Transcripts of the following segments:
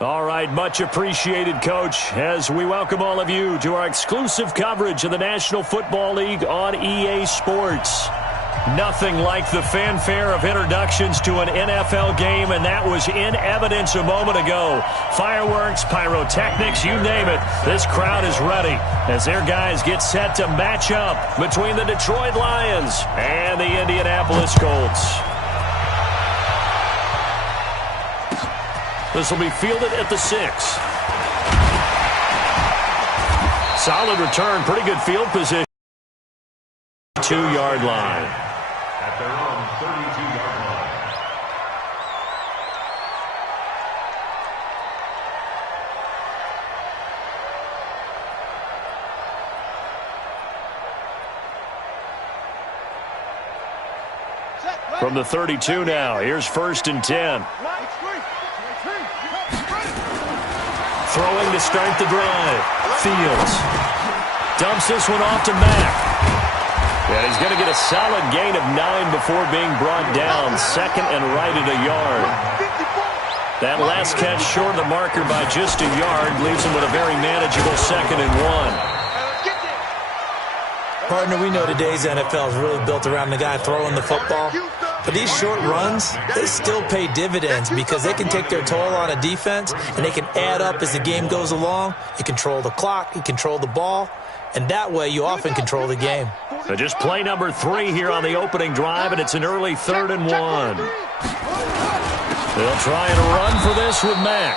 All right, much appreciated, Coach, as we welcome all of you to our exclusive coverage of the National Football League on EA Sports. Nothing like the fanfare of introductions to an NFL game, and that was in evidence a moment ago. Fireworks, pyrotechnics, you name it. This crowd is ready as their guys get set to match up between the Detroit Lions and the Indianapolis Colts. This will be fielded at the 6. Solid return, pretty good field position. 2-yard line. At their own 32-yard line. From the 32 now, here's 1st and 10. Throwing to start the drive. Fields dumps this one off to Mack. And he's going to get a solid gain of 9 before being brought down. 2nd and right at a yard. That last catch short of the marker by just a yard leaves him with a very manageable 2nd and 1. Partner, we know today's NFL is really built around the guy throwing the football. But these short runs, they still pay dividends because they can take their toll on a defense and they can add up as the game goes along. You control the clock, you control the ball, and that way you often control the game. So just play number 3 here on the opening drive, and it's an early 3rd and 1. They'll try and run for this with Mack.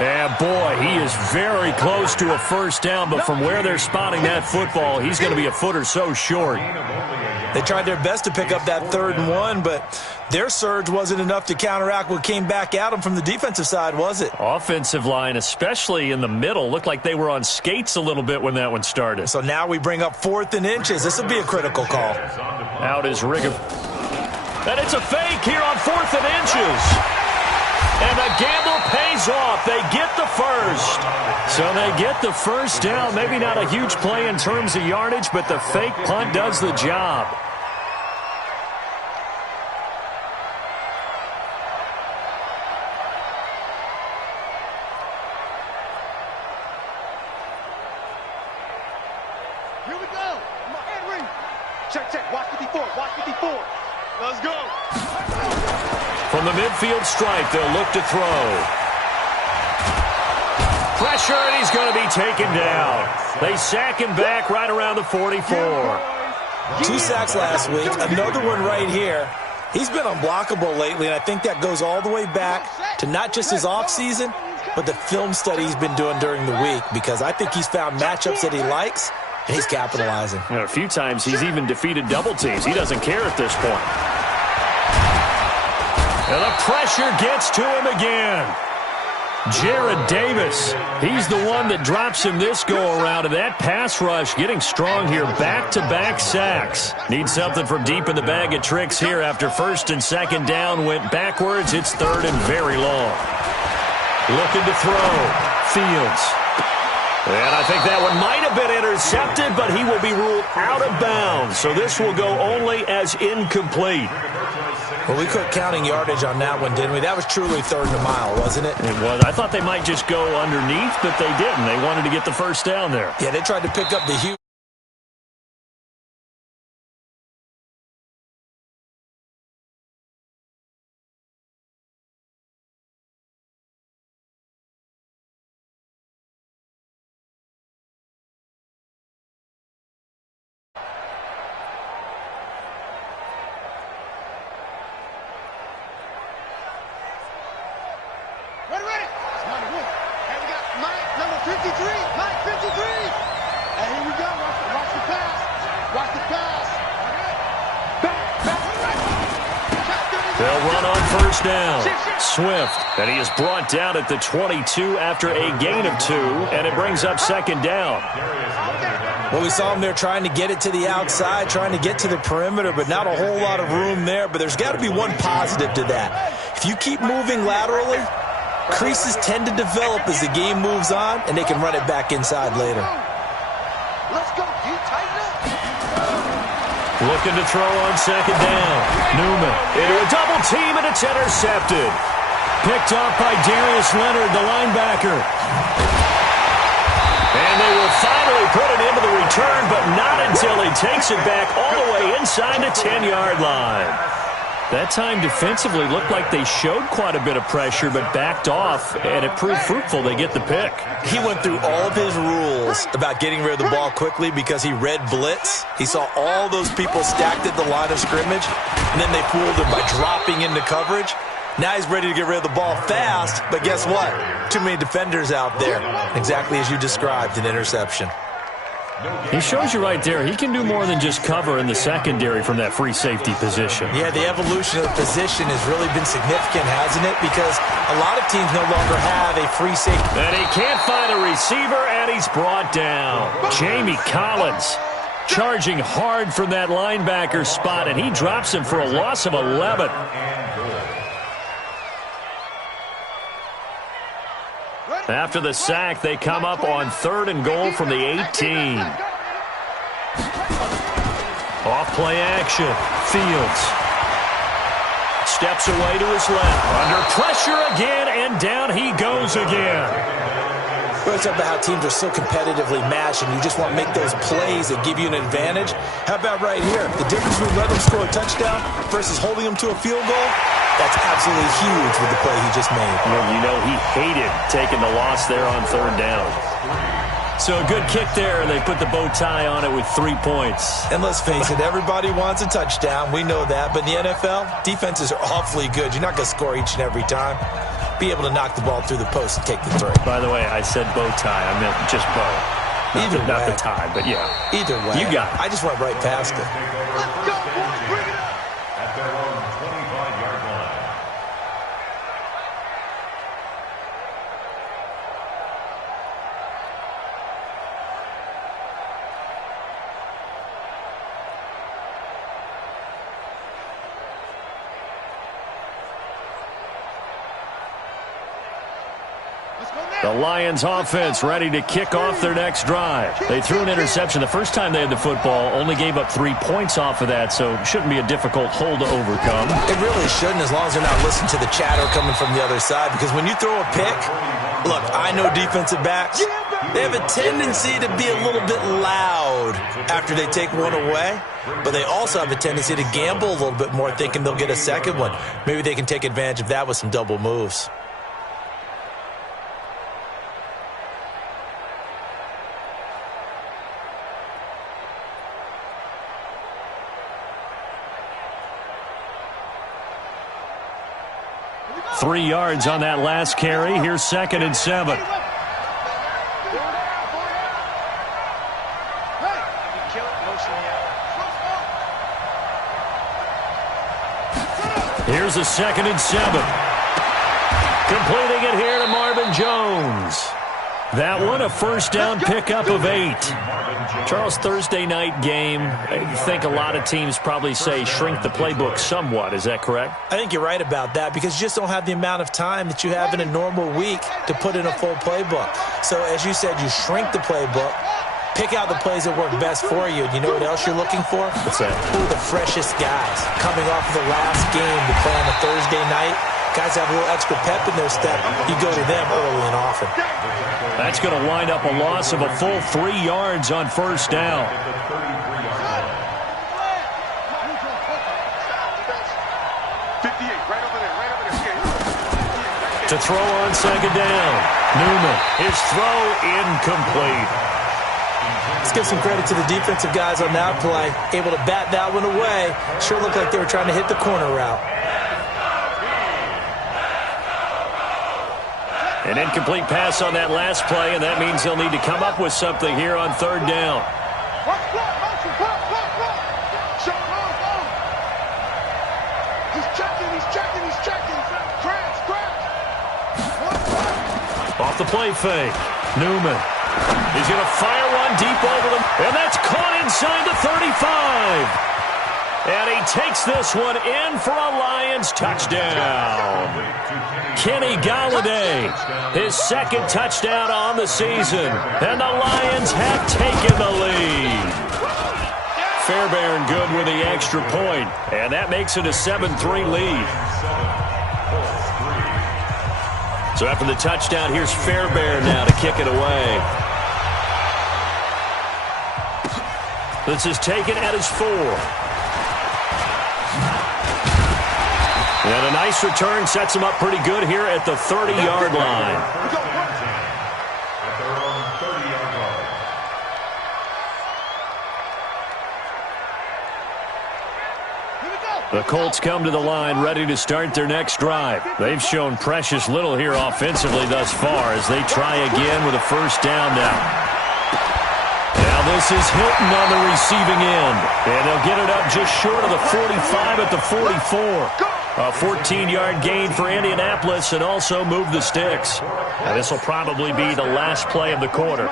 And boy, he is very close to a first down, but from where they're spotting that football, he's going to be a foot or so short. They tried their best to pick up that 3rd and 1, but their surge wasn't enough to counteract what came back at them from the defensive side, was it? Offensive line, especially in the middle, looked like they were on skates a little bit when that one started. So now we bring up 4th and inches. This will be a critical call. Out is Rigger. And it's a fake here on 4th and inches. And the gamble pays off. They get the first. So they get the first down. Maybe not a huge play in terms of yardage, but the fake punt does the job. Here we go. Come on, Henry. Check, check. Watch 54. Watch 54. Let's go. From the midfield stripe, they'll look to throw. Pressure, and he's going to be taken down. They sack him back right around the 44. 2 sacks last week, another one right here. He's been unblockable lately, and I think that goes all the way back to not just his offseason, but the film study he's been doing during the week, because I think he's found matchups that he likes, and he's capitalizing. A few times he's even defeated double teams. He doesn't care at this point. And the pressure gets to him again. Jared Davis, he's the one that drops him this go-around, and that pass rush getting strong here. Back-to-back sacks. Needs something from deep in the bag of tricks here after 1st and 2nd down went backwards. It's 3rd and very long. Looking to throw. Fields. And I think that one might have been intercepted, but he will be ruled out of bounds. So this will go only as incomplete. Well, we quit counting yardage on that one, didn't we? That was truly 3rd and a mile, wasn't it? It was. I thought they might just go underneath, but they didn't. They wanted to get the first down there. Yeah, they tried to pick up the huge. Ready, ready. Somebody move. And we got Mike, number 53. Mike, 53. And here we go. Watch the pass. Watch the pass. Back. They'll run on first down. Swift, and he is brought down at the 22 after a gain of 2, and it brings up 2nd down. Well, we saw him there trying to get it to the outside, trying to get to the perimeter, but not a whole lot of room there. But there's got to be one positive to that. If you keep moving laterally, creases tend to develop as the game moves on, and they can run it back inside later. Let's go. You tighten up. Looking to throw on 2nd down. Newman into a double team, and it's intercepted. Picked off by Darius Leonard, the linebacker. And they will finally put it into the return, but not until he takes it back all the way inside the 10-yard line. That time defensively looked like they showed quite a bit of pressure, but backed off, and it proved fruitful. They get the pick. He went through all of his rules about getting rid of the ball quickly because he read blitz. He saw all those people stacked at the line of scrimmage, and then they fooled him by dropping into coverage. Now he's ready to get rid of the ball fast, but guess what? Too many defenders out there. Exactly as you described, an interception. He shows you right there, he can do more than just cover in the secondary from that free safety position. Yeah, the evolution of the position has really been significant, hasn't it? Because a lot of teams no longer have a free safety. And he can't find a receiver, and he's brought down. Jamie Collins charging hard from that linebacker spot, and he drops him for a loss of 11. After the sack, they come up on 3rd and goal from the 18. Off play action. Fields steps away to his left. Under pressure again, and down he goes again. We always talk about how teams are so competitively matched, and you just want to make those plays that give you an advantage. How about right here? The difference between letting them score a touchdown versus holding them to a field goal, that's absolutely huge with the play he just made. Well, you know, he hated taking the loss there on 3rd down. So a good kick there, and they put the bow tie on it with 3 points. And let's face it, everybody wants a touchdown. We know that. But in the NFL, defenses are awfully good. You're not going to score each and every time. Be able to knock the ball through the post and take the throw. By the way, I said bow tie. I meant just bow. Not the tie, but yeah. Either way. You got it. I just went right past it. Let's go, boys. Bring it up. At their own 25-yard line. The Lions offense ready to kick off their next drive. They threw an interception the first time they had the football, only gave up 3 points off of that, so it shouldn't be a difficult hole to overcome. It really shouldn't, as long as they're not listening to the chatter coming from the other side, because when you throw a pick, look, I know defensive backs, they have a tendency to be a little bit loud after they take one away, but they also have a tendency to gamble a little bit more, thinking they'll get a second one. Maybe they can take advantage of that with some double moves. Three yards on that last carry. Here's 2nd and 7. Here's a 2nd and 7. Completing it here to Marvin Jones. That one, a first down pickup of 8. Charles, Thursday night game, I think a lot of teams probably say shrink the playbook somewhat. Is that correct? I think you're right about that, because you just don't have the amount of time that you have in a normal week to put in a full playbook. So as you said, you shrink the playbook, pick out the plays that work best for you. And you know what else you're looking for? What's that? Who are the freshest guys coming off of the last game to play on a Thursday night? Guys have a little extra pep in their step. You go to them early and often. That's going to wind up a loss of a full 3 yards on first down. To throw on 2nd down. Newman, his throw incomplete. Let's give some credit to the defensive guys on that play. Able to bat that one away. Sure looked like they were trying to hit the corner route. An incomplete pass on that last play, and that means they'll need to come up with something here on 3rd down. Off the play fake. Newman. He's going to fire one deep over them, and that's caught inside the 35. And he takes this one in for a Lions touchdown. Kenny Galladay, his 2nd touchdown on the season. And the Lions have taken the lead. Fairbairn good with the extra point. And that makes it a 7-3 lead. So after the touchdown, here's Fairbairn now to kick it away. This is taken at his 4. And a nice return sets him up pretty good here at the 30-yard line. At their own 30-yard line. The Colts come to the line ready to start their next drive. They've shown precious little here offensively thus far as they try again with a first down now. Now this is Hilton on the receiving end. And they'll get it up just short of the 45 at the 44. A 14-yard gain for Indianapolis and also move the sticks. And this will probably be the last play of the quarter.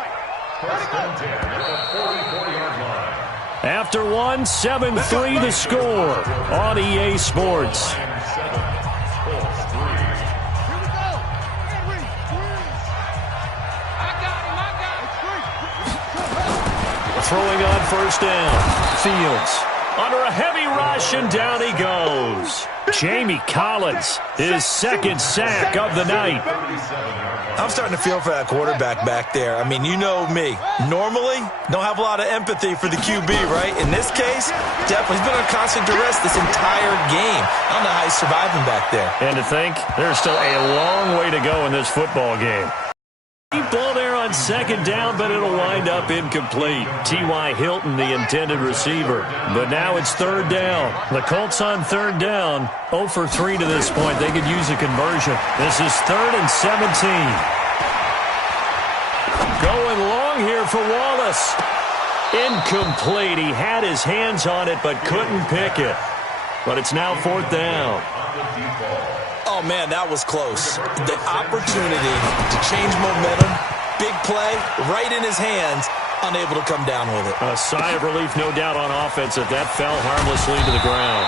First and 10 at the 44-yard line. After 7-3 the score on EA Sports. Throwing on first down. Fields under a heavy rush, and down he goes. Jamie Collins, his second sack of the night. I'm starting to feel for that quarterback back there. I mean, you know me. Normally, don't have a lot of empathy for the QB, right? In this case, definitely. He's been on constant duress this entire game. I don't know how he's surviving back there. And to think, there's still a long way to go in this football game. Deep ball there on second down, but it'll wind up incomplete. T.Y. Hilton, the intended receiver. But now it's third down. The Colts on third down, 0 for 3 to this point. They could use a conversion. This is 3rd and 17. Going long here for Wallace. Incomplete. He had his hands on it, but couldn't pick it. But it's now 4th down. Oh, man, that was close. The opportunity to change momentum, big play, right in his hands, unable to come down with it. A sigh of relief, no doubt, on offense if that fell harmlessly to the ground.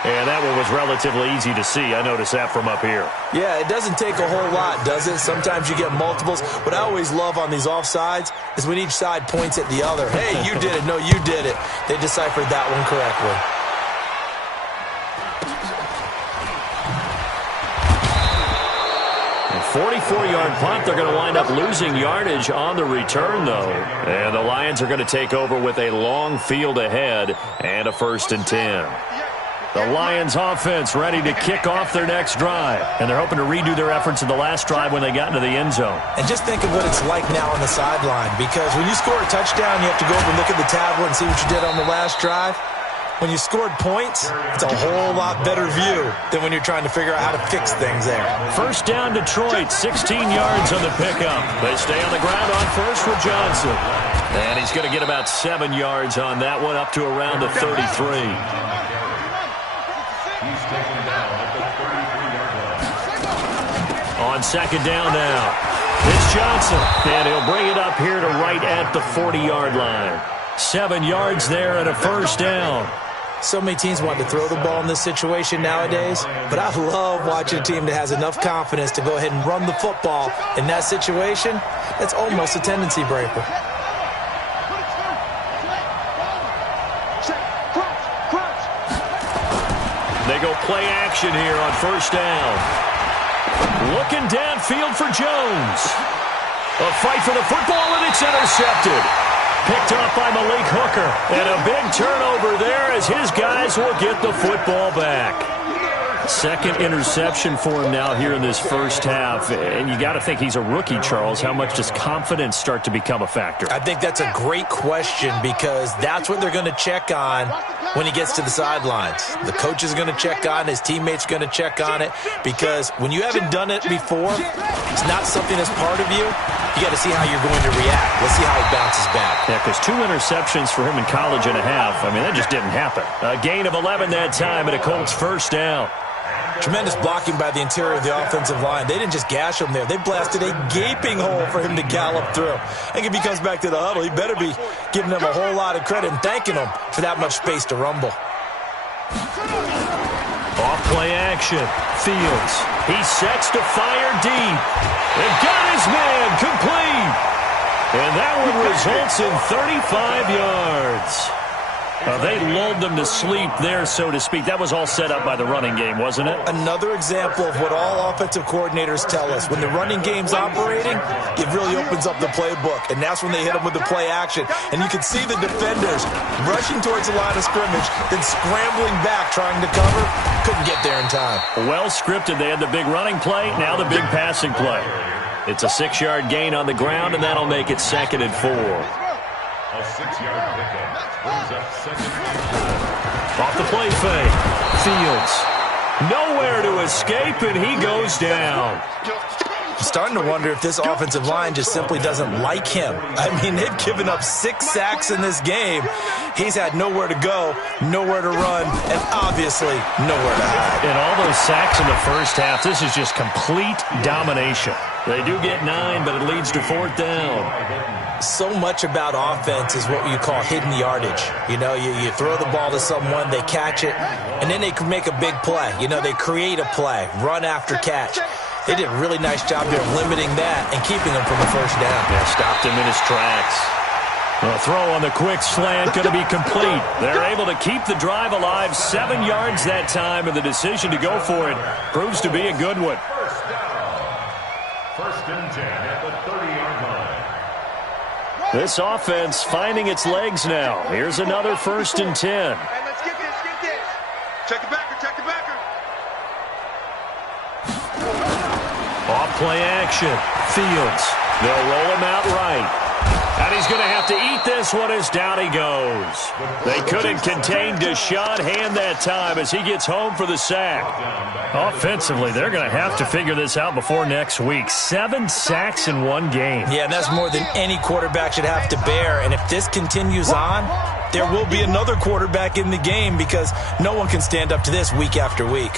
And that one was relatively easy to see. I noticed that from up here. Yeah, it doesn't take a whole lot, does it? Sometimes you get multiples. What I always love on these offsides is when each side points at the other. Hey, you did it. No, you did it. They deciphered that one correctly. A 44-yard punt. They're going to wind up losing yardage on the return, though. And the Lions are going to take over with a long field ahead and a 1st and 10. The Lions offense ready to kick off their next drive. And they're hoping to redo their efforts in the last drive when they got into the end zone. And just think of what it's like now on the sideline. Because when you score a touchdown, you have to go over and look at the tablet and see what you did on the last drive. When you scored points, it's a whole lot better view than when you're trying to figure out how to fix things there. First down Detroit, 16 yards on the pickup. They stay on the ground on first with Johnson. And he's going to get about 7 yards on that one, up to around the 33. He's taken down at the 33-yard line. On second down now, it's Johnson. And he'll bring it up here to right at the 40-yard line. 7 yards there and a first down. So many teams want to throw the ball in this situation nowadays, but I love watching a team that has enough confidence to go ahead and run the football in that situation. That's almost a tendency breaker. They go play action here on first down. Looking downfield for Jones. A fight for the football, and it's intercepted. Picked up by Malik Hooker. And a big turnover there as his guys will get the football back. Second interception for him now here in this first half. And you got to think he's a rookie, Charles. How much does confidence start to become a factor? I think that's a great question because that's what they're going to check on when he gets to the sidelines. The coach is going to check on it. His teammates are going to check on it because when you haven't done it before, it's not something that's part of you. You got to see how you're going to react. Let's see how he bounces back. Yeah, because 2 interceptions for him in college and a half. I mean, that just didn't happen. A gain of 11 that time and a Colts first down. Tremendous blocking by the interior of the offensive line. They didn't just gash him there. They blasted a gaping hole for him to gallop through. I think if he comes back to the huddle, he better be giving them a whole lot of credit and thanking them for that much space to rumble. Off play action. Fields. He sets to fire deep. And got his man complete. And that one results in 35 yards. They lulled them to sleep there, so to speak. That was all set up by the running game, wasn't it? Another example of what all offensive coordinators tell us. When the running game's operating, it really opens up the playbook, and that's when they hit them with the play action. And you can see the defenders rushing towards the line of scrimmage, then scrambling back, trying to cover. Couldn't get there in time. Well scripted. They had the big running play, now the big passing play. It's a 6-yard gain on the ground, and that'll make it 2nd and 4. A 6-yard pickup brings up 2nd and 4. Off the play fake. Fields. Nowhere to escape, and he goes down. I'm starting to wonder if this offensive line just simply doesn't like him. I mean, they've given up 6 sacks in this game. He's had nowhere to go, nowhere to run, and obviously nowhere to hide. And all those sacks in the first half, this is just complete domination. They do get 9, but it leads to 4th down. So much about offense is what you call hidden yardage. You know, you throw the ball to someone, they catch it, and then they can make a big play. You know, they create a play, run after catch. They did a really nice job there limiting that and keeping him from the first down. Yeah, stopped him in his tracks. The throw on the quick slant going to be complete. They're able to keep the drive alive, 7 yards that time, and the decision to go for it proves to be a good one. First down. 1st and 10 at the 30-yard line. This offense finding its legs now. Here's another 1st and 10. Hey, let's get this, get this. Check the backer, check the backer. Off play action. Fields. They'll roll him out right. And he's going to have to eat this one as down he goes. They couldn't contain Deshaun Hand that time as he gets home for the sack. Offensively, they're going to have to figure this out before next week. 7 sacks in one game. Yeah, and that's more than any quarterback should have to bear. And if this continues on, there will be another quarterback in the game because no one can stand up to this week after week.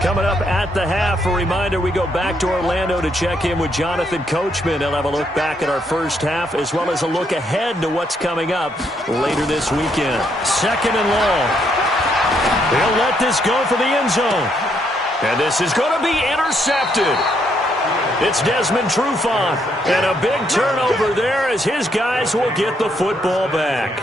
Coming up at the half, a reminder, we go back to Orlando to check in with Jonathan Coachman. He'll have a look back at our first half as well as a look ahead to what's coming up later this weekend. 2nd and long. He'll let this go for the end zone. And this is going to be intercepted. It's Desmond Trufant. And a big turnover there as his guys will get the football back.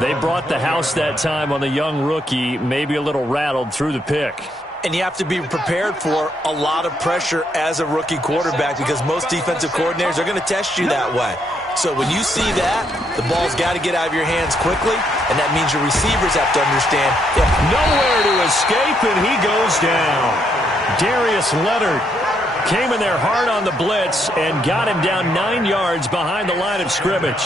They brought the house that time on the young rookie, maybe a little rattled through the pick. And you have to be prepared for a lot of pressure as a rookie quarterback because most defensive coordinators are going to test you that way. So when you see that, the ball's got to get out of your hands quickly, and that means your receivers have to understand. Nowhere to escape, and he goes down. Darius Leonard came in there hard on the blitz and got him down 9 yards behind the line of scrimmage.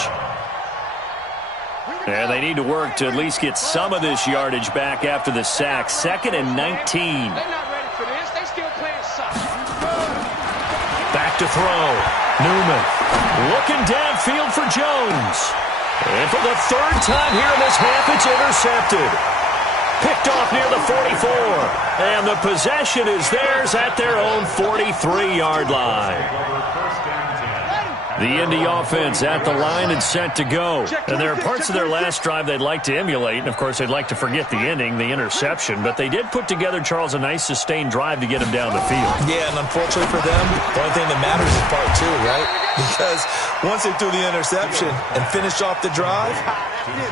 And they need to work to at least get some of this yardage back after the sack. 2nd and 19. They're not ready for this. They still playing soccer. Back to throw. Newman looking downfield for Jones. And for the 3rd time here in this half, it's intercepted. Picked off near the 44. And the possession is theirs at their own 43-yard line. The Indy offense at the line and set to go. And there are parts of their last drive they'd like to emulate. And, of course, they'd like to forget the ending, the interception. But they did put together, Charles, a nice sustained drive to get him down the field. Yeah, and unfortunately for them, the only thing that matters is part 2, right? Because once they threw the interception and finished off the drive,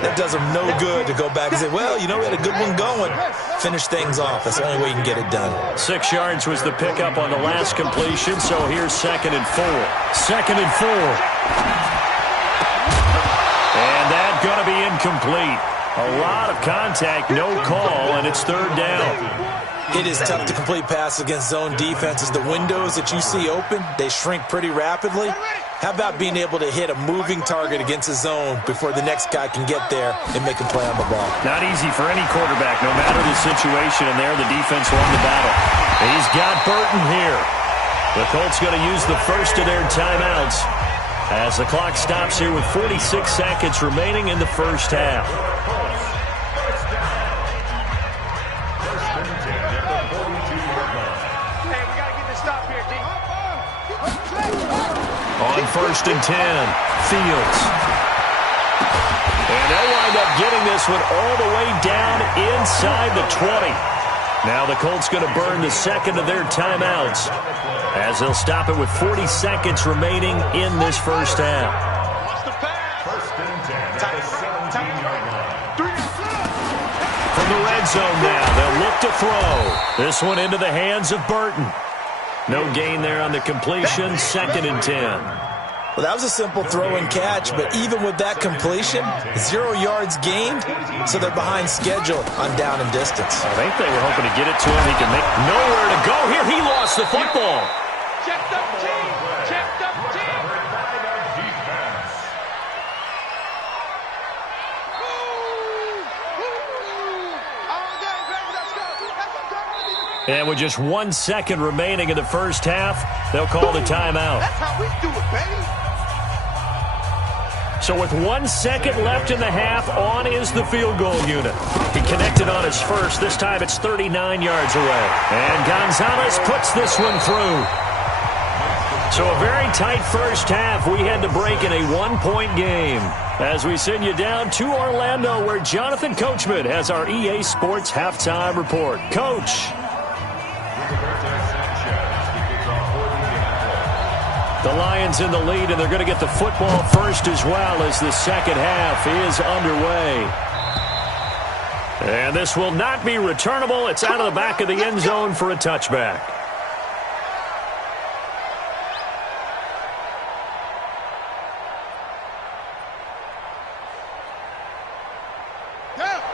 that does them no good to go back and say, well, you know, we had a good one going. Finish things off. That's the only way you can get it done. 6 yards was the pickup on the last completion, so here's 2nd and 4. 2nd and 4. And that's going to be incomplete. A lot of contact, no call, and it's 3rd down. It is tough to complete passes against zone defenses. The windows that you see open, they shrink pretty rapidly. How about being able to hit a moving target against a zone before the next guy can get there and make a play on the ball? Not easy for any quarterback, no matter the situation, and there the defense won the battle. He's got Burton here. The Colts going to use the first of their timeouts as the clock stops here with 46 seconds remaining in the first half. On 1st and 10, Fields. And they'll wind up getting this one all the way down inside the 20. Now the Colts going to burn the 2nd of their timeouts as they'll stop it with 40 seconds remaining in this first half. 1st and 10 at the 7 17-yard line. From the red zone now, they'll look to throw. This one into the hands of Burton. No gain there on the completion, 2nd and 10. Well, that was a simple throw and catch, but even with that completion, 0 yards gained, so they're behind schedule on down and distance. I think they were hoping to get it to him. He can make nowhere to go here. He lost the football. Check the team. Check the team. And with just 1 second remaining in the first half, they'll call the timeout. That's how we do it, baby. So with 1 second left in the half, on is the field goal unit. He connected on his first. This time it's 39 yards away. And Gonzalez puts this one through. So a very tight first half. We had to break in a 1-point game. As we send you down to Orlando, where Jonathan Coachman has our EA Sports halftime report. Coach. The Lions in the lead, and they're going to get the football first as well as the second half is underway. And this will not be returnable. It's out of the back of the end zone for a touchback.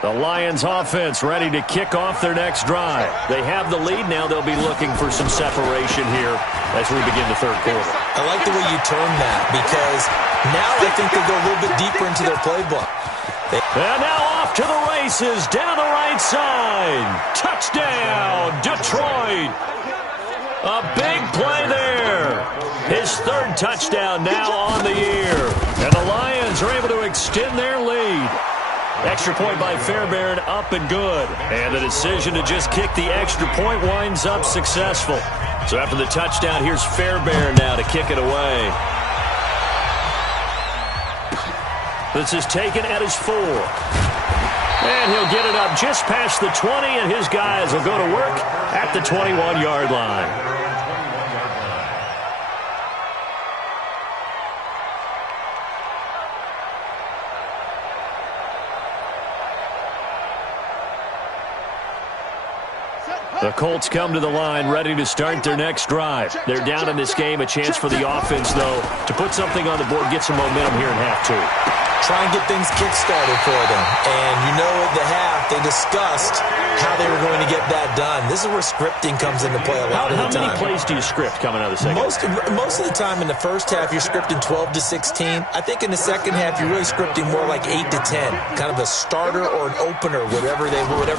The Lions offense ready to kick off their next drive. They have the lead now. They'll be looking for some separation here as we begin the third quarter. I like the way you term that, because now I think they go a little bit deeper into their playbook. And now off to the races down the right side. Touchdown, Detroit. A big play there. His 3rd touchdown now on the year. And the Lions are able to extend their lead. Extra point by Fairbairn, up and good. And the decision to just kick the extra point winds up successful. So after the touchdown, here's Fairbairn now to kick it away. This is taken at his 4. And he'll get it up just past the 20, and his guys will go to work at the 21-yard line. The Colts come to the line ready to start their next drive. They're down in this game. A chance for the offense, though, to put something on the board, get some momentum here in half 2. Try and get things kick-started for them. And you know at the half, they discussed how they were going to get that done. This is where scripting comes into play a lot of the time. How many plays do you script coming out of the second? Most of the time in the first half, you're scripting 12 to 16. I think in the second half, you're really scripting more like 8 to 10. Kind of a starter or an opener, whatever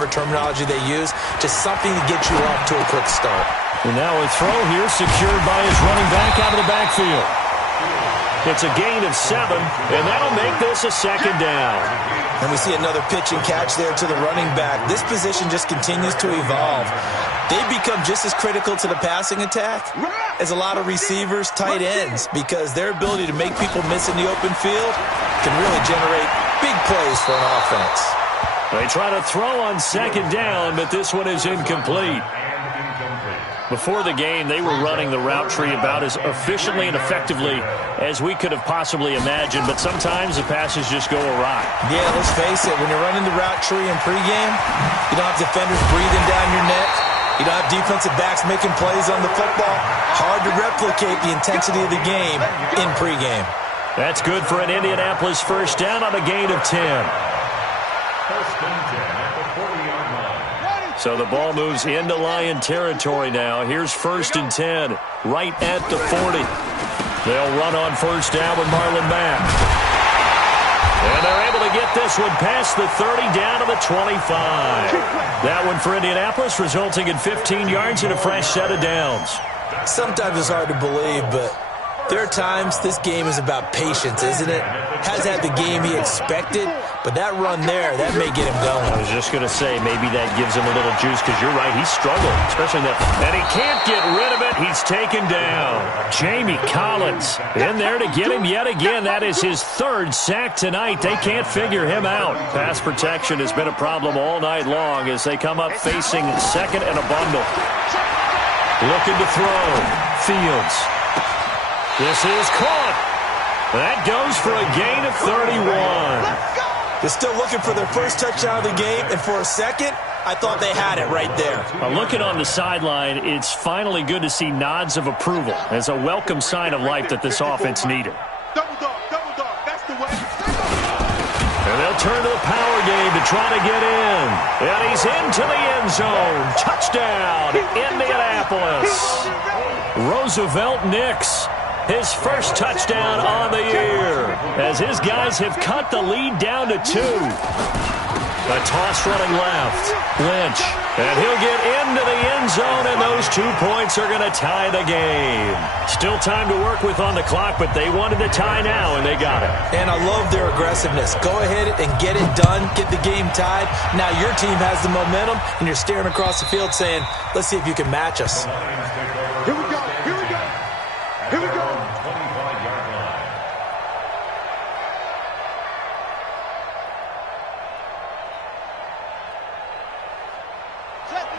terminology they use. Just something to get you off to a quick start. And now a throw here secured by his running back out of the backfield. It's a gain of 7, and that'll make this a 2nd down. And we see another pitch and catch there to the running back. This position just continues to evolve. They've become just as critical to the passing attack as a lot of receivers, tight ends, because their ability to make people miss in the open field can really generate big plays for an offense. They try to throw on 2nd down, but this one is incomplete. Before the game, they were running the route tree about as efficiently and effectively as we could have possibly imagined, but sometimes the passes just go awry. Yeah, let's face it, when you're running the route tree in pregame, you don't have defenders breathing down your neck. You don't have defensive backs making plays on the football. Hard to replicate the intensity of the game in pregame. That's good for an Indianapolis first down on a gain of 10. First and 10 at the 40-yard line. So the ball moves into Lion territory now. Here's 1st and 10, right at the 40. They'll run on first down with Marlon Mack. And they're able to get this one past the 30 down to the 25. That one for Indianapolis, resulting in 15 yards and a fresh set of downs. Sometimes it's hard to believe, but there are times this game is about patience, isn't it? Has had the game he expected, but that run there, that may get him going. I was just going to say, maybe that gives him a little juice, because you're right, he's struggled, especially that. And he can't get rid of it. He's taken down. Jamie Collins in there to get him yet again. That is his 3rd sack tonight. They can't figure him out. Pass protection has been a problem all night long as they come up facing 2nd and a bundle. Looking to throw. Fields. This is caught. That goes for a gain of 31. They're still looking for their first touchdown of the game, and for a second, I thought they had it right there. Looking on the sideline, it's finally good to see nods of approval as a welcome sign of life that this offense needed. Double dog, that's the way. And they'll turn to the power game to try to get in. And he's into the end zone. Touchdown, Indianapolis. Roosevelt Nix, his first touchdown on the year, as his guys have cut the lead down to 2. A toss running left. Lynch. And he'll get into the end zone, and those 2 points are going to tie the game. Still time to work with on the clock, but they wanted the tie now, and they got it. And I love their aggressiveness. Go ahead and get it done. Get the game tied. Now your team has the momentum, and you're staring across the field saying, let's see if you can match us. Here we go. Here we go.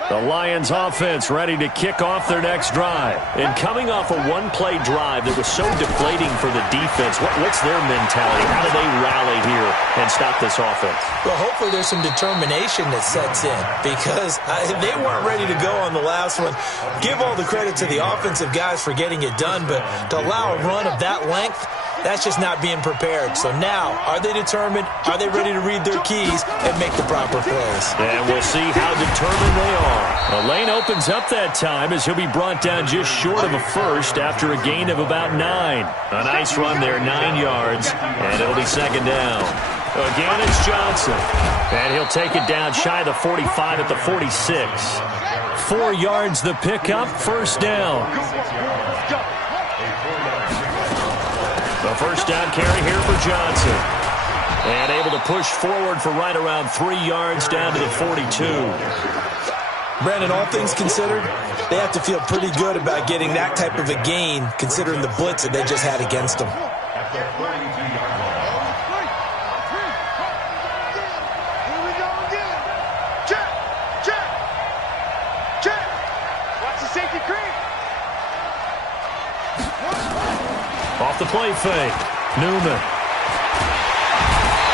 The Lions offense ready to kick off their next drive. And coming off a one-play drive that was so deflating for the defense, what's their mentality? How do they rally here and stop this offense? Well, hopefully there's some determination that sets in, because they weren't ready to go on the last one. Give all the credit to the offensive guys for getting it done, but to allow a run of that length, that's just not being prepared. So now, are they determined? Are they ready to read their keys and make the proper plays? And we'll see how determined they are. The lane opens up that time as he'll be brought down just short of a first after a gain of about 9. A nice run there, 9 yards, and it'll be second down. Again, it's Johnson. And he'll take it down shy of the 45 at the 46. 4 yards the pickup, first down. The first down carry here for Johnson. And able to push forward for right around 3 yards down to the 42. Brandon, all things considered, they have to feel pretty good about getting that type of a gain, considering the blitz that they just had against them. At the 42-yard line. Here we go again. Check. Watch the safety creep. Off the play fake. Newman.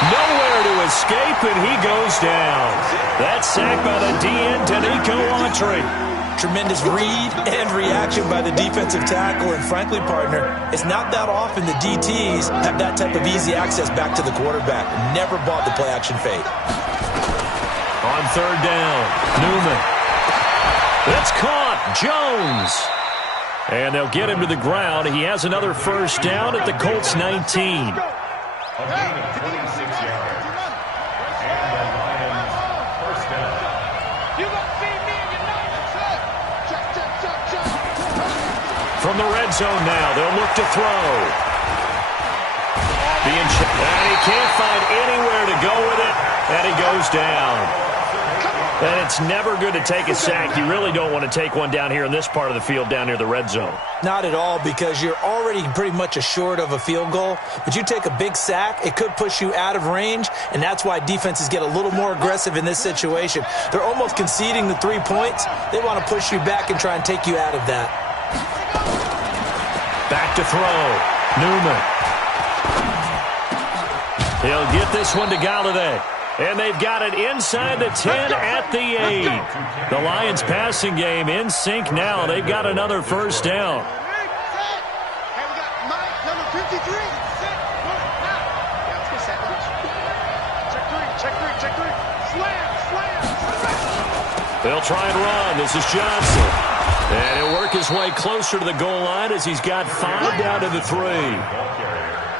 Nowhere to escape, and he goes down. That's sacked by the DN, Danico Autry. Tremendous read and reaction by the defensive tackle, and frankly, partner, it's not that often the DTs have that type of easy access back to the quarterback. Never bought the play-action fake. On third down, Newman. It's caught. Jones. And they'll get him to the ground. He has another first down at the Colts 19. A gain of 26 yards. And the Lions first down. You gonna see me and your nose. Check. From the red zone now, they'll look to throw. And he can't find anywhere to go with it, and he goes down. And it's never good to take a sack. You really don't want to take one down here in this part of the field down near the red zone. Not at all, because you're already pretty much assured of a field goal. But you take a big sack, it could push you out of range, and that's why defenses get a little more aggressive in this situation. They're almost conceding the 3 points. They want to push you back and try and take you out of that. Back to throw. Newman. He'll get this one to Galladay. And they've got it inside the 10 at the 8. The Lions passing game in sync now. They've got another first down. Hey, we got Mike, number 53. Let's go sack lunch. Check three. Slam. They'll try and run. This is Johnson. And he'll work his way closer to the goal line as he's got 5 down to the 3.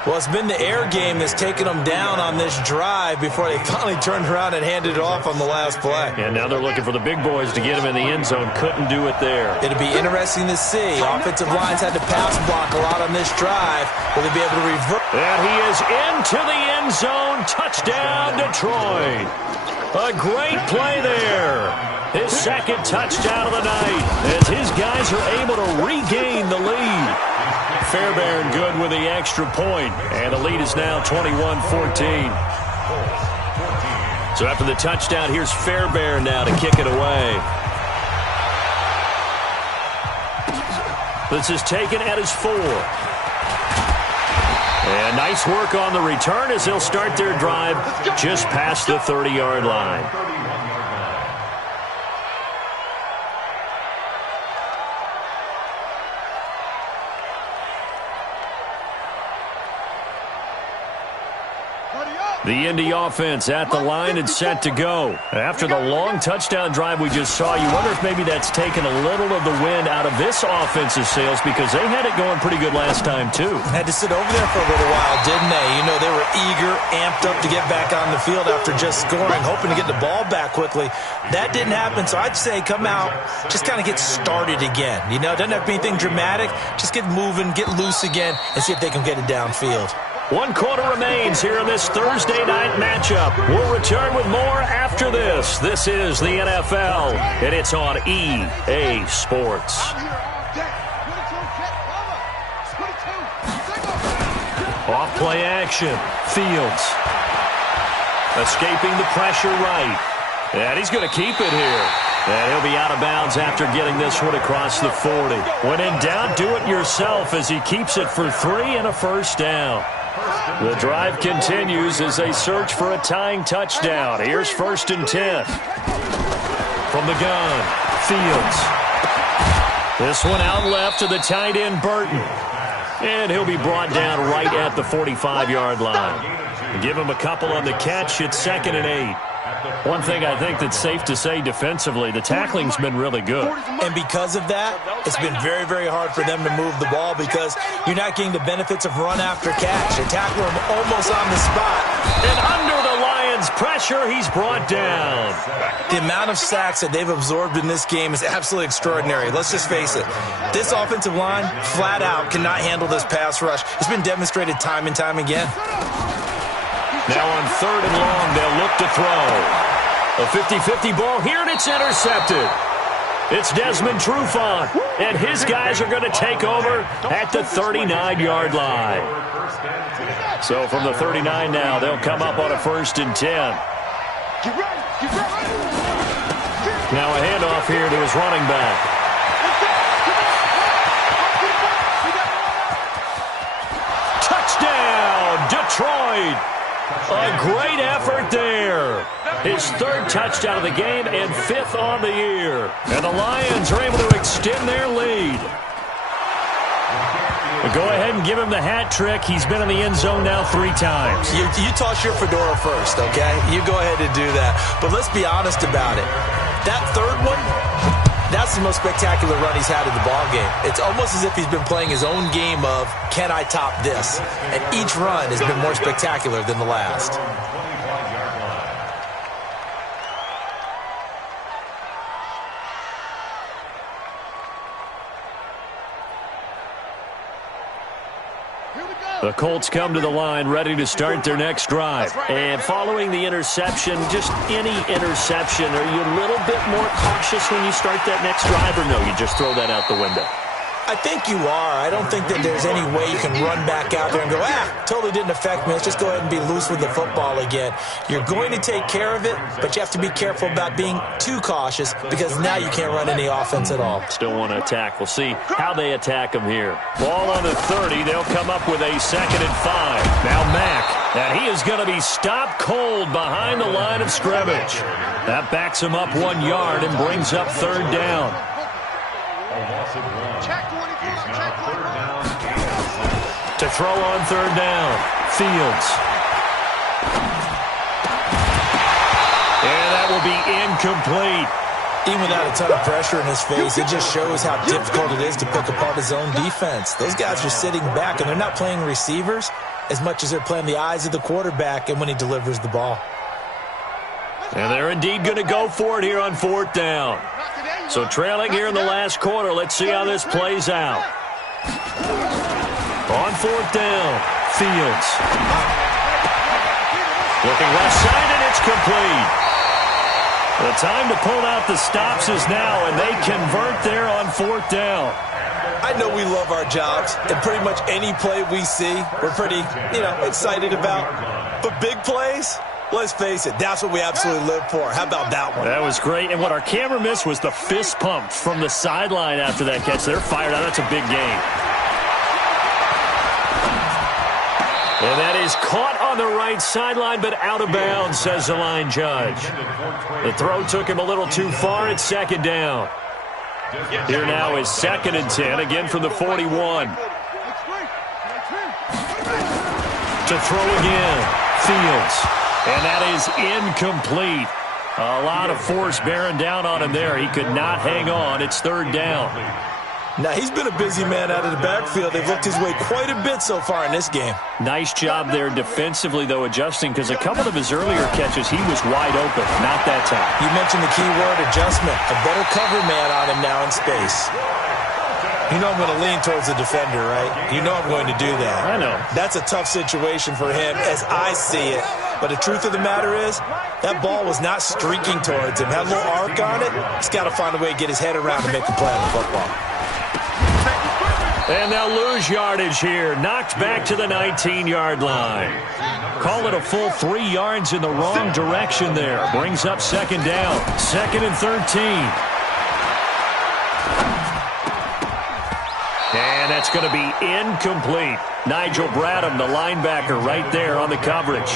Well, it's been the air game that's taken them down on this drive before they finally turned around and handed it off on the last play. And now they're looking for the big boys to get him in the end zone. Couldn't do it there. It'll be interesting to see. Offensive lines had to pass block a lot on this drive. Will they be able to revert? And he is into the end zone. Touchdown, Detroit. A great play there. His second touchdown of the night as his guys are able to regain the lead. Fairbairn good with the extra point, and the lead is now 21-14. So after the touchdown, here's Fairbairn now to kick it away. This is taken at his 4. And nice work on the return as they'll start their drive just past the 30-yard line. The Indy offense at the line and set to go. After the long touchdown drive we just saw, you wonder if maybe that's taken a little of the wind out of this offense's sails because they had it going pretty good last time, too. Had to sit over there for a little while, didn't they? You know, they were eager, amped up to get back on the field after just scoring, hoping to get the ball back quickly. That didn't happen, so I'd say come out, just kind of get started again. You know, it doesn't have to be anything dramatic. Just get moving, get loose again, and see if they can get it downfield. 1 quarter remains here in this Thursday night matchup. We'll return with more after this. This is the NFL, and it's on EA Sports. Off play action. Fields. Escaping the pressure right. And he's going to keep it here. And he'll be out of bounds after getting this one across the 40. When in doubt, do it yourself as he keeps it for 3 and a first down. The drive continues as they search for a tying touchdown. Here's 1st and 10. From the gun, Fields. This one out left to the tight end, Burton. And he'll be brought down right at the 45-yard line. Give him a couple on the catch. It's 2nd and 8. One thing I think that's safe to say defensively, the tackling's been really good. And because of that, it's been very, very hard for them to move the ball because you're not getting the benefits of run after catch. They tackle him almost on the spot. And under the Lions' pressure, he's brought down. The amount of sacks that they've absorbed in this game is absolutely extraordinary. Let's just face it. This offensive line, flat out, cannot handle this pass rush. It's been demonstrated time and time again. Now on 3rd and long, they'll look to throw. A 50-50 ball here, and it's intercepted. It's Desmond Trufant, and his guys are going to take over at the 39-yard line. So from the 39 now, they'll come up on a 1st and 10. Now a handoff here to his running back. Touchdown, Detroit! A great effort there. His 3rd touchdown of the game and 5th on the year. And the Lions are able to extend their lead. Go ahead and give him the hat trick. He's been in the end zone now 3 times. You toss your fedora first, okay? You go ahead and do that. But let's be honest about it. That 3rd one, that's the most spectacular run he's had in the ballgame. It's almost as if he's been playing his own game of, can I top this? And each run has been more spectacular than the last. The Colts come to the line ready to start their next drive. And following the interception, just any interception, are you a little bit more cautious when you start that next drive, or no, you just throw that out the window? I think you are. I don't think that there's any way you can run back out there and go, totally didn't affect me. Let's just go ahead and be loose with the football again. You're going to take care of it, but you have to be careful about being too cautious because now you can't run any offense at all. Still want to attack. We'll see how they attack him here. Ball on the 30. They'll come up with a 2nd and 5. Now Mack, and he is going to be stopped cold behind the line of scrimmage. That backs him up 1 yard and brings up 3rd down. To throw on 3rd down, Fields. And that will be incomplete. Even without a ton of pressure in his face, it just shows how difficult it is to pick apart his own defense. Those guys are sitting back, and they're not playing receivers as much as they're playing the eyes of the quarterback and when he delivers the ball. And they're indeed going to go for it here on 4th down. So trailing here in the last quarter, let's see how this plays out. On 4th down, Fields. Looking left side, and it's complete. The time to pull out the stops is now, and they convert there on 4th down. I know we love our jobs, and pretty much any play we see, we're pretty, excited about. But big plays, let's face it, that's what we absolutely live for. How about that one? That was great, and what our camera missed was the fist pump from the sideline after that catch. They're fired out. That's a big game. And that is caught on the right sideline, but out of bounds, says the line judge. The throw took him a little too far. It's second down. Here now is 2nd and 10, again from the 41. To throw again, Fields. And that is incomplete. A lot of force bearing down on him there. He could not hang on. It's 3rd down. Now, he's been a busy man out of the backfield. They've looked his way quite a bit so far in this game. Nice job there defensively, though, adjusting, because a couple of his earlier catches, he was wide open. Not that time. You mentioned the key word, adjustment. A better cover man on him now in space. You know I'm going to lean towards the defender, right? You know I'm going to do that. I know. That's a tough situation for him as I see it. But the truth of the matter is, that ball was not streaking towards him. Had a little arc on it. He's got to find a way to get his head around and make the play on the football. And they'll lose yardage here. Knocked back to the 19-yard line. Call it a full 3 yards in the wrong direction there. Brings up 2nd down. 2nd and 13. And that's going to be incomplete. Nigel Bradham, the linebacker, right there on the coverage.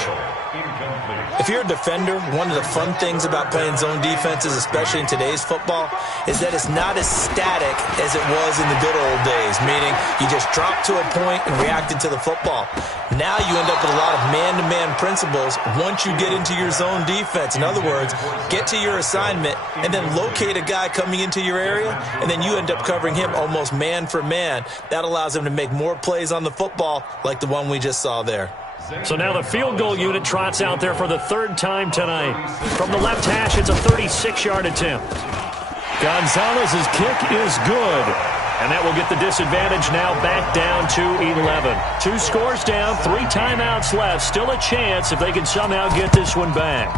If you're a defender, one of the fun things about playing zone defenses, especially in today's football, is that it's not as static as it was in the good old days, meaning you just dropped to a point and reacted to the football. Now you end up with a lot of man-to-man principles once you get into your zone defense. In other words, get to your assignment and then locate a guy coming into your area, and then you end up covering him almost man for man. That allows him to make more plays on the football like the one we just saw there. So now the field goal unit trots out there for the 3rd time tonight. From the left hash, it's a 36-yard attempt. Gonzalez's kick is good. And that will get the disadvantage now back down to 11. 2 scores down, 3 timeouts left. Still a chance if they can somehow get this one back.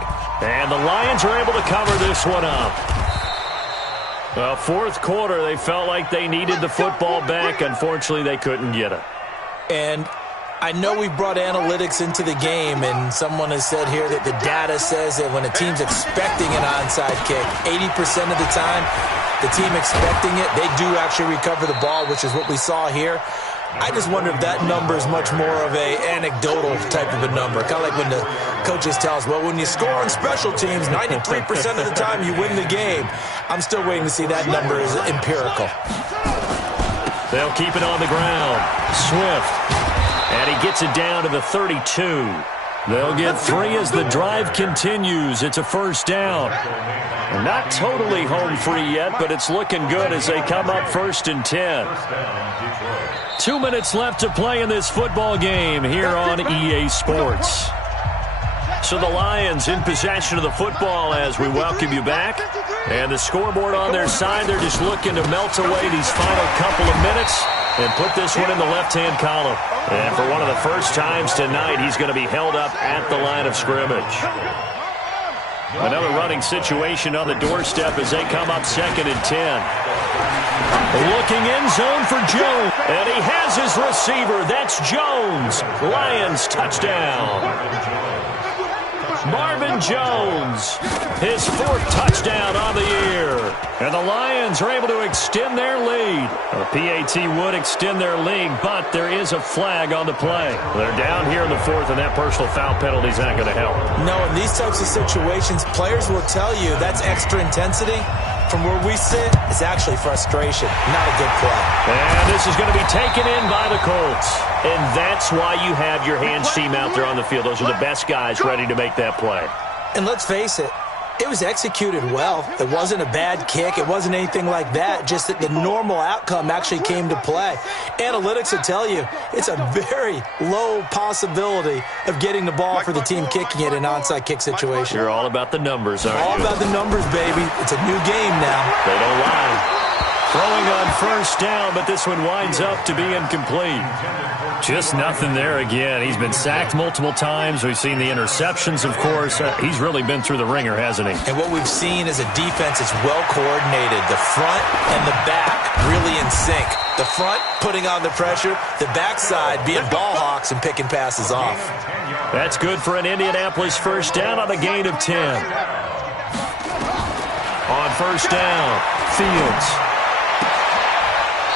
And the Lions are able to cover this one up. Well, 4th quarter, they felt like they needed the football back. Unfortunately, they couldn't get it. And I know we brought analytics into the game, and someone has said here that the data says that when a team's expecting an onside kick, 80% of the time, the team expecting it, they do actually recover the ball, which is what we saw here. I just wonder if that number is much more of a anecdotal type of a number. Kind of like when the coaches tell us, well, when you score on special teams, 93% of the time you win the game. I'm still waiting to see that number is empirical. They'll keep it on the ground. Swift. And he gets it down to the 32. They'll get 3 as the drive continues. It's a 1st down. They're not totally home free yet, but it's looking good as they come up 1st and 10. 2 minutes left to play in this football game here on EA Sports. So the Lions in possession of the football as we welcome you back. And the scoreboard on their side, they're just looking to melt away these final couple of minutes and put this one in the left-hand column. And for one of the first times tonight, he's going to be held up at the line of scrimmage. Another running situation on the doorstep as they come up 2nd and 10. Looking in zone for Jones. And he has his receiver. That's Jones. Lions touchdown. Marvin Jones, his 4th touchdown on the year. And the Lions are able to extend their lead. The PAT would extend their lead, but there is a flag on the play. They're down here in the 4th, and that personal foul penalty is not going to help. No, in these types of situations, players will tell you that's extra intensity. From where we sit, it's actually frustration, not a good play. And this is going to be taken in by the Colts. And that's why you have your hands team out there on the field. Those are the best guys ready to make that play. And let's face it, it was executed well. It wasn't a bad kick. It wasn't anything like that. Just that the normal outcome actually came to play. Analytics will tell you it's a very low possibility of getting the ball for the team kicking it in an onside kick situation. You're all about the numbers, aren't you? All about the numbers, baby. It's a new game now. They don't lie. Throwing on 1st down, but this one winds up to be incomplete. Just nothing there again. He's been sacked multiple times. We've seen the interceptions, of course. He's really been through the ringer, hasn't he? And what we've seen is a defense that's well coordinated. The front and the back really in sync. The front putting on the pressure, the backside being ball hawks and picking passes off. That's good for an Indianapolis 1st down on a gain of 10. On 1st down, Fields.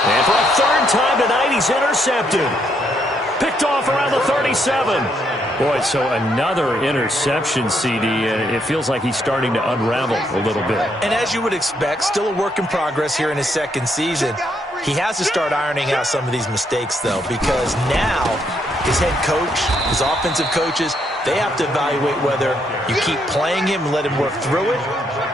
And for a 3rd time tonight, he's intercepted. Picked off around the 37. Boy, so another interception, CD, and it feels like he's starting to unravel a little bit. And as you would expect, still a work in progress here in his second season. He has to start ironing out some of these mistakes, though, because now his head coach, his offensive coaches, they have to evaluate whether you keep playing him and let him work through it,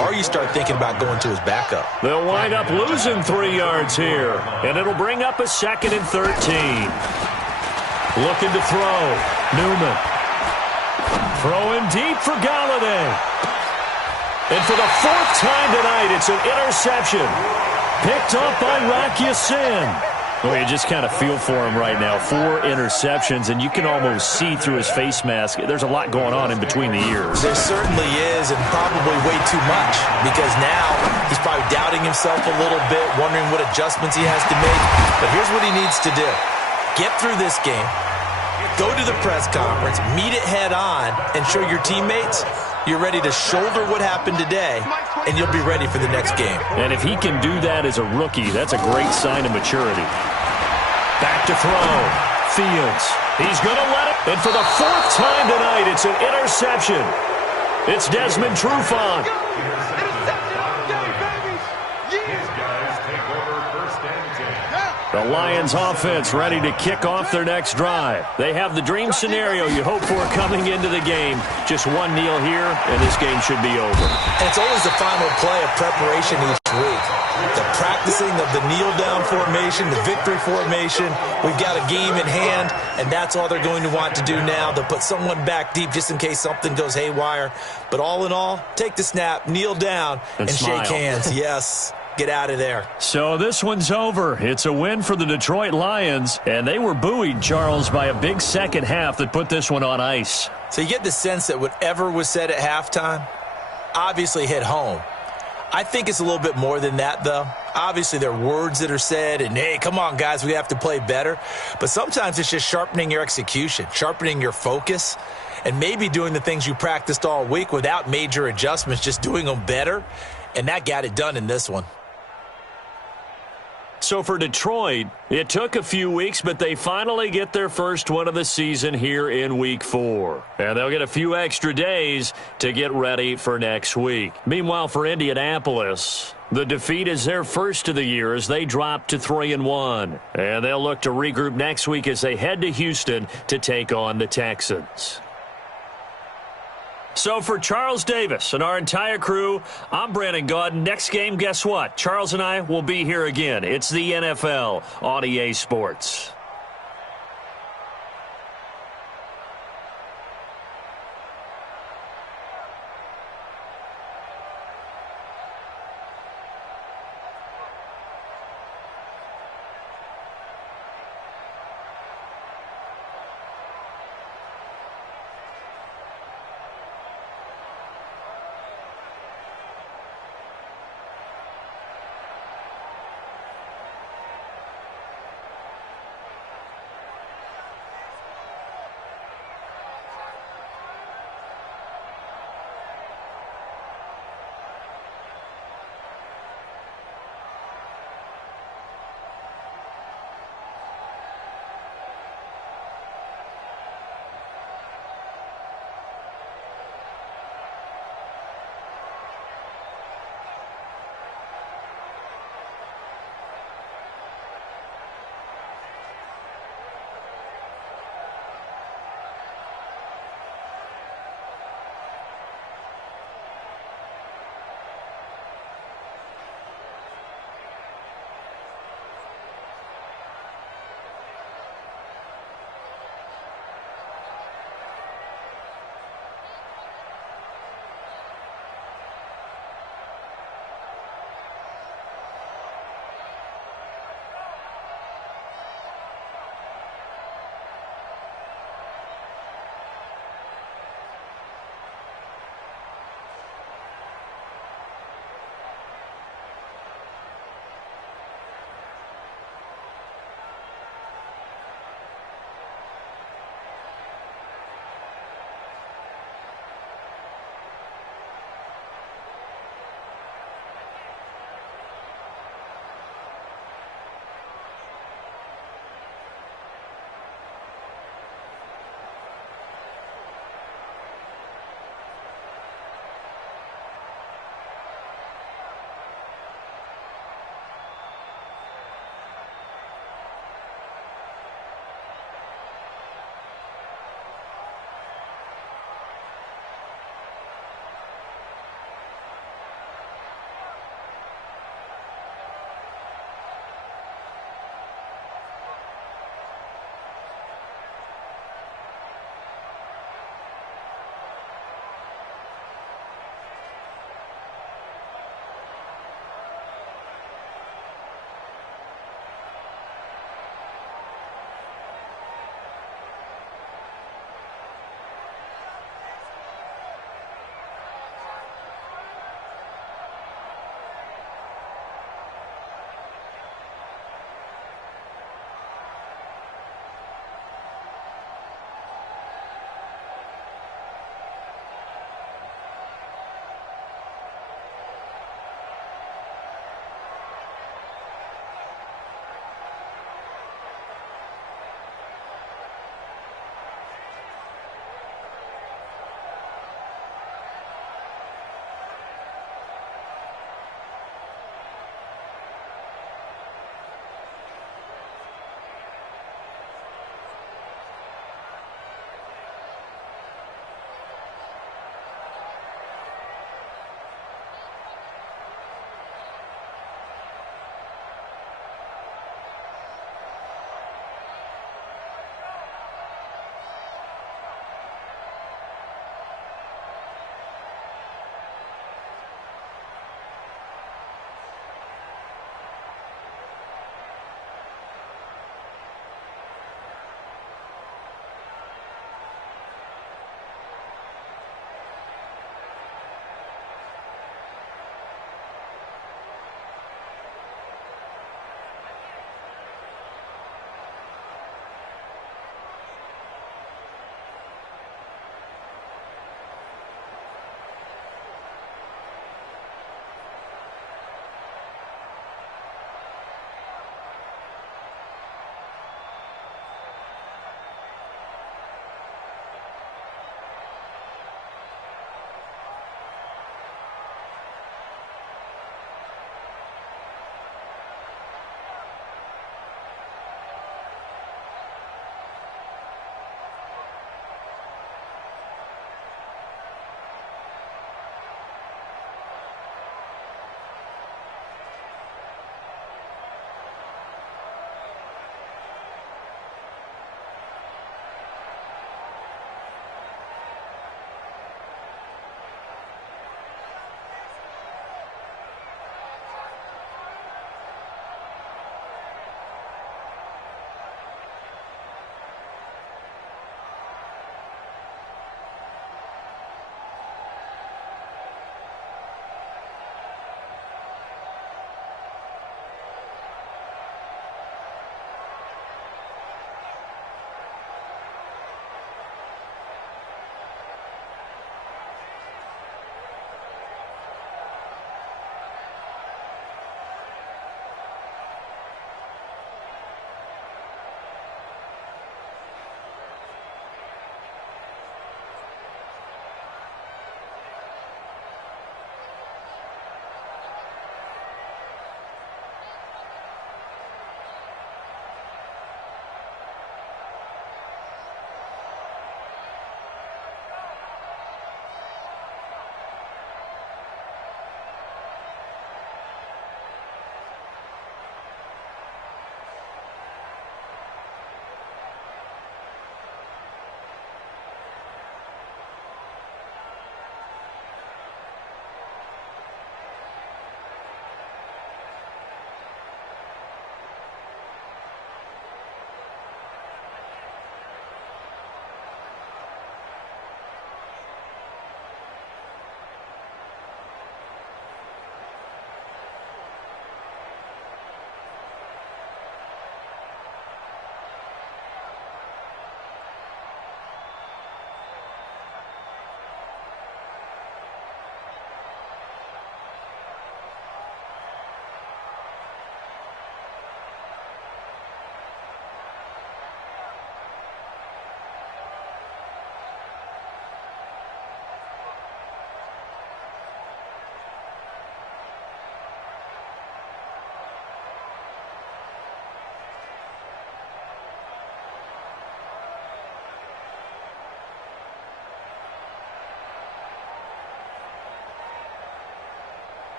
or you start thinking about going to his backup. They'll wind up losing 3 yards here, and it'll bring up a 2nd and 13. Looking to throw. Newman. Throwing deep for Galladay. And for the 4th time tonight, it's an interception. Picked up by Rocky Sin. Well, you just kind of feel for him right now. 4 interceptions, and you can almost see through his face mask. There's a lot going on in between the ears. There certainly is, and probably way too much, because now he's probably doubting himself a little bit, wondering what adjustments he has to make. But here's what he needs to do. Get through this game, go to the press conference, meet it head on, and show your teammates you're ready to shoulder what happened today, and you'll be ready for the next game. And if he can do that as a rookie, that's a great sign of maturity. Back to throw. Fields. He's going to let it. And for the 4th time tonight, it's an interception. It's Desmond Trufant. The Lions offense ready to kick off their next drive. They have the dream scenario you hope for coming into the game. Just one kneel here, and this game should be over. And it's always the final play of preparation each week. The practicing of the kneel-down formation, the victory formation. We've got a game in hand, and that's all they're going to want to do now. They'll put someone back deep just in case something goes haywire. But all in all, take the snap, kneel down, and shake hands. Yes. Get out of there. So this one's over. It's a win for the Detroit Lions, and they were buoyed, Charles, by a big second half that put this one on ice. So you get the sense that whatever was said at halftime obviously hit home. I think it's a little bit more than that, though. Obviously, there are words that are said, and, hey, come on, guys, we have to play better. But sometimes it's just sharpening your execution, sharpening your focus, and maybe doing the things you practiced all week without major adjustments, just doing them better, and that got it done in this one. So for Detroit, it took a few weeks, but they finally get their first one of the season here in Week 4. And they'll get a few extra days to get ready for next week. Meanwhile, for Indianapolis, the defeat is their first of the year as they drop to 3-1. And they'll look to regroup next week as they head to Houston to take on the Texans. So for Charles Davis and our entire crew, I'm Brandon Gaudin. Next game, guess what? Charles and I will be here again. It's the NFL on EA Sports.